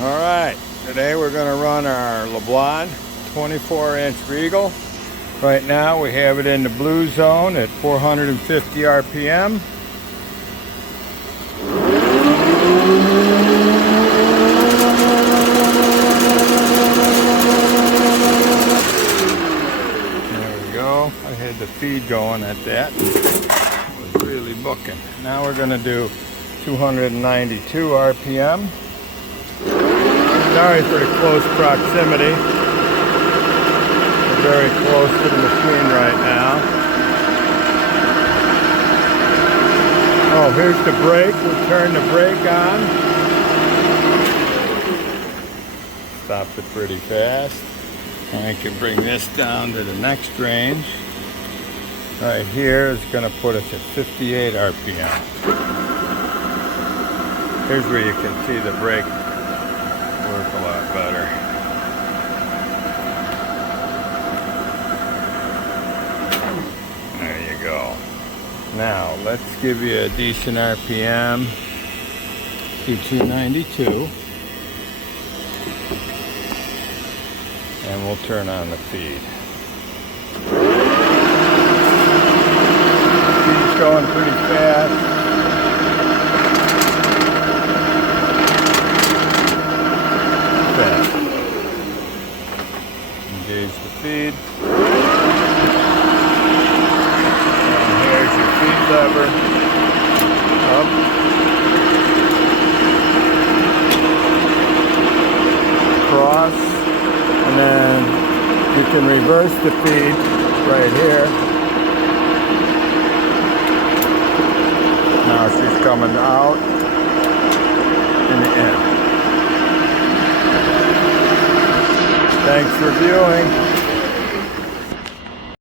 Alright, today we're going to run our Leblond 24-inch Regal. Right now we have it in the blue zone at 450 RPM. There we go. I had the feed going at that. It was really booking. Now we're going to do 292 RPM. Sorry for the close proximity. We're very close to the machine right now. Oh, here's the brake. We'll turn the brake on. Stopped it pretty fast. I can bring this down to the next range. Right here is going to put us at 58 RPM. Here's where you can see the brake work a lot better. There you go. Now let's give you a decent RPM to 292 and we'll turn on the feed. Feed's going pretty fast. Engage the feed. And here's your feed lever. Up. Cross. And then you can reverse the feed right here. Now she's coming out and in. Thanks for viewing.